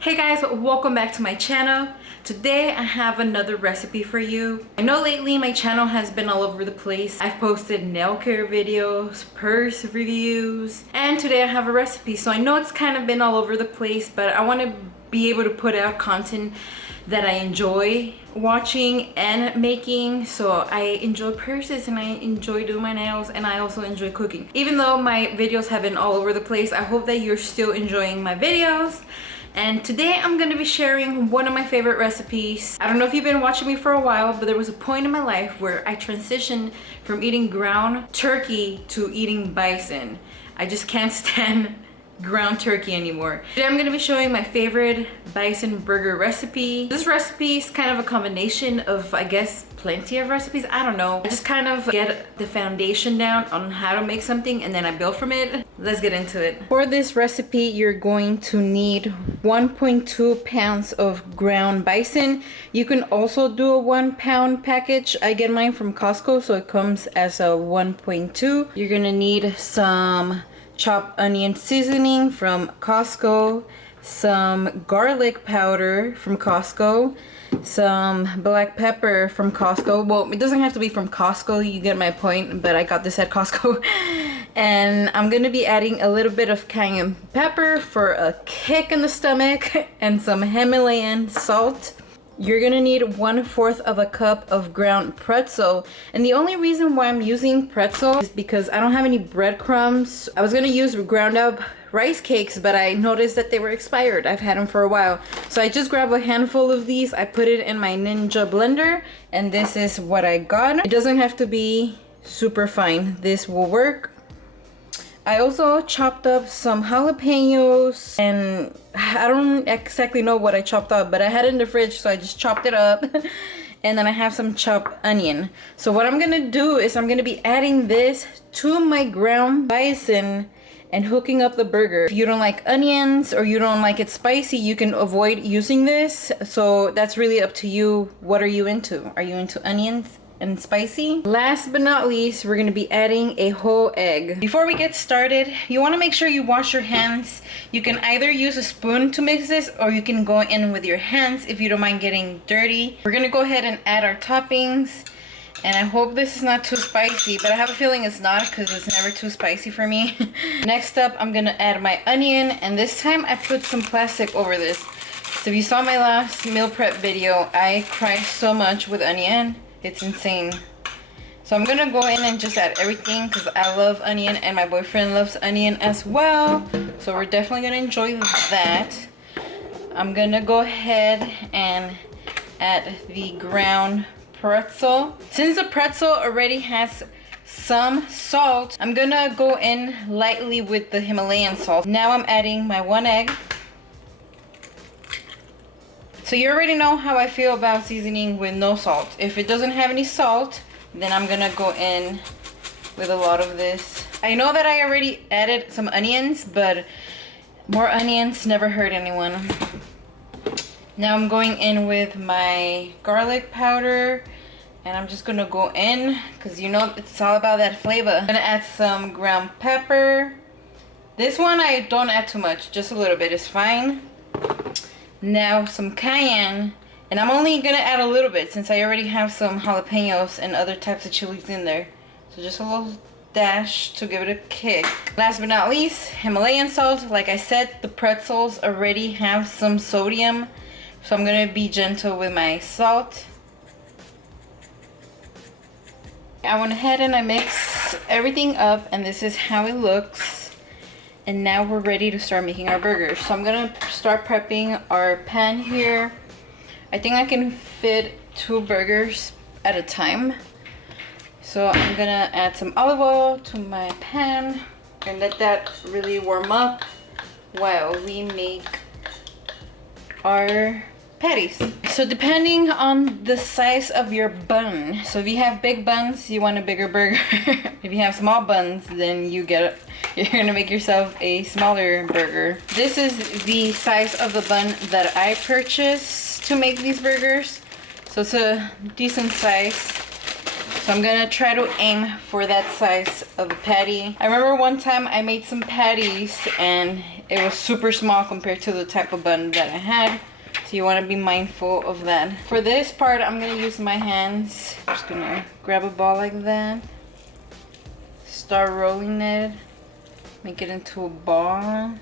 Hey guys, welcome back to my channel. Today I have another recipe for you. I know lately my channel has been all over the place. I've posted nail care videos, purse reviews, and today I have a recipe. So I know it's kind of been all over the place, but I want to be able to put out content that I enjoy watching and making. So I enjoy purses and I enjoy doing my nails, and I also enjoy cooking. Even though my videos have been all over the place, I hope that you're still enjoying my videos. And today I'm going to be sharing one of my favorite recipes. I don't know if you've been watching me for a while, but there was a point in my life where I transitioned from eating ground turkey to eating bison. I just can't stand ground turkey anymore. Today I'm going to be showing my favorite bison burger recipe. This recipe is kind of a combination of, I guess, plenty of recipes. I don't know. I just kind of get the foundation down on how to make something and then I build from it. Let's get into it. For this recipe, you're going to need 1.2 pounds of ground bison. You can also do a 1 pound package. I get mine from Costco, so it comes as a 1.2. You're gonna need some chopped onion seasoning from Costco, some garlic powder from Costco, some black pepper from Costco. Well, it doesn't have to be from Costco, you get my point, but I got this at Costco. And I'm gonna be adding a little bit of cayenne pepper for a kick in the stomach and some Himalayan salt. You're gonna need 1/4 of a cup of ground pretzel, and the only reason why I'm using pretzel is because I don't have any breadcrumbs. I was gonna use ground up rice cakes, but I noticed that they were expired. I've had them for a while, so I just grabbed a handful of these. I put it in my Ninja blender, and this is what I got. It doesn't have to be super fine. This will work. I also chopped up some jalapenos, and I don't exactly know what I chopped up, but I had it in the fridge, so I just chopped it up. And then I have some chopped onion. So what I'm gonna do is I'm gonna be adding this to my ground bison and hooking up the burger. If you don't like onions or you don't like it spicy, you can avoid using this. So that's really up to you. What are you into? Are you into onions and spicy? Last but not least, we're gonna be adding a whole egg. Before we get started, you wanna make sure you wash your hands. You can either use a spoon to mix this, or you can go in with your hands if you don't mind getting dirty. We're gonna go ahead and add our toppings. And I hope this is not too spicy, but I have a feeling it's not because it's never too spicy for me. Next up, I'm gonna add my onion, and this time I put some plastic over this. So if you saw my last meal prep video, I cried so much with onion. It's insane. So I'm gonna go in and just add everything because I love onion and my boyfriend loves onion as well. So we're definitely gonna enjoy that. I'm gonna go ahead and add the ground pretzel. Since the pretzel already has some salt, I'm gonna go in lightly with the Himalayan salt. Now I'm adding my 1 egg. So you already know how I feel about seasoning with no salt. If it doesn't have any salt, then I'm gonna go in with a lot of this. I know that I already added some onions, but more onions never hurt anyone. Now I'm going in with my garlic powder, and I'm just gonna go in because you know it's all about that flavor. I'm gonna add some ground pepper. This one I don't add too much, just a little bit is fine. Now some cayenne, and I'm only gonna add a little bit since I already have some jalapenos and other types of chilies in there. So just a little dash to give it a kick. Last but not least, Himalayan salt. Like I said, the pretzels already have some sodium, so I'm gonna be gentle with my salt. I went ahead and I mixed everything up, and this is how it looks. And now we're ready to start making our burgers. So I'm gonna start prepping our pan here. I think I can fit 2 burgers at a time. So I'm gonna add some olive oil to my pan and let that really warm up while we make our patties. So depending on the size of your bun, so if you have big buns, you want a bigger burger. If you have small buns, then you're gonna make yourself a smaller burger. This is the size of the bun that I purchased to make these burgers, so it's a decent size. So So I'm gonna try to aim for that size of a patty. I remember one time I made some patties and it was super small compared to the type of bun that I had. So you want to be mindful of that. For this part, I'm gonna use my hands. Just gonna grab a ball like that. Start rolling it. Make it into a ball.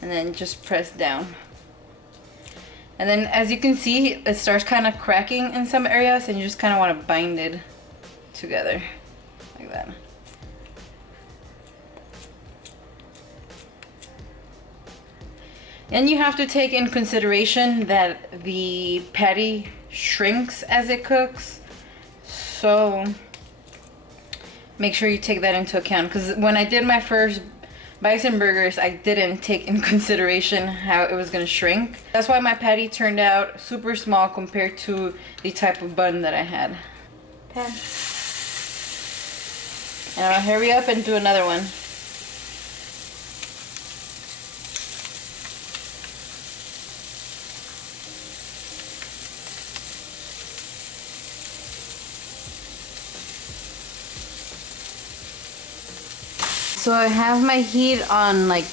And then just press down. And then as you can see, it starts kind of cracking in some areas and you just kind of want to bind it together like that. And you have to take in consideration that the patty shrinks as it cooks. So make sure you take that into account, because when I did my first Bison burgers, I didn't take in consideration how it was gonna shrink. That's why my patty turned out super small compared to the type of bun that I had. Okay. And I'll hurry up and do another one. So I have my heat on like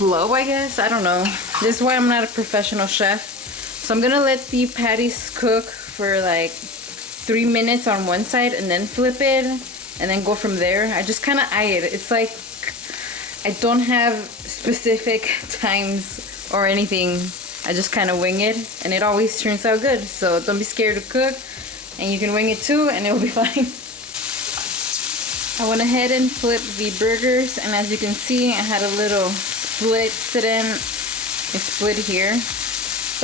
low, I guess. I don't know. This is why I'm not a professional chef. So I'm gonna let the patties cook for like 3 minutes on one side and then flip it and then go from there. I just kind of eye it. It's like I don't have specific times or anything. I just kind of wing it and it always turns out good. So don't be scared to cook, and you can wing it too and it'll be fine. I went ahead and flipped the burgers, and as you can see, I had a little split sit in. It split here,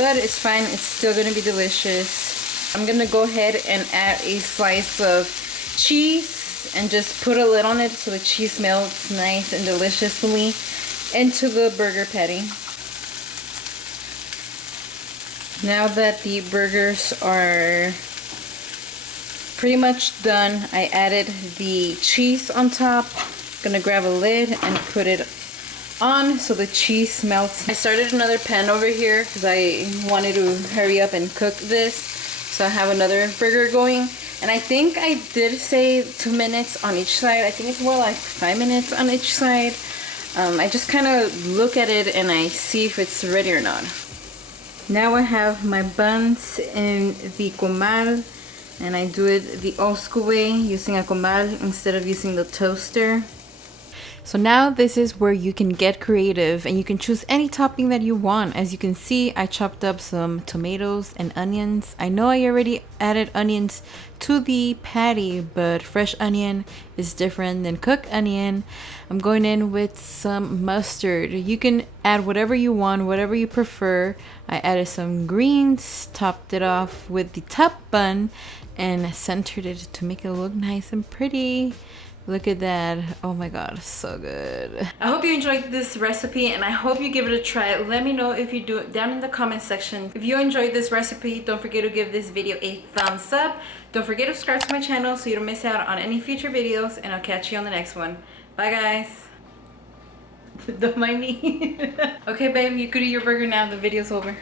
but it's fine. It's still gonna be delicious. I'm gonna go ahead and add a slice of cheese and just put a lid on it so the cheese melts nice and deliciously into the burger patty. Now that the burgers are pretty much done, I added the cheese on top. Gonna grab a lid and put it on so the cheese melts. I started another pan over here because I wanted to hurry up and cook this. So I have another burger going, and I think I did say 2 minutes on each side. I think it's more like 5 minutes on each side. I just kind of look at it and I see if it's ready or not. Now I have my buns in the comal, and I do it the old school way using a comal instead of using the toaster. So now this is where you can get creative and you can choose any topping that you want. As you can see, I chopped up some tomatoes and onions. I know I already added onions to the patty, but fresh onion is different than cooked onion. I'm going in with some mustard. You can add whatever you want, whatever you prefer. I added some greens, topped it off with the top bun, and centered it to make it look nice and pretty. Look at that. Oh my god, so good. I hope you enjoyed this recipe and I hope you give it a try. Let me know if you do it down in the comment section. If you enjoyed this recipe, don't forget to give this video a thumbs up. Don't forget to subscribe to my channel so you don't miss out on any future videos, and I'll catch you on the next one. Bye guys. Don't mind me. Okay babe, you could eat your burger now. The video's over.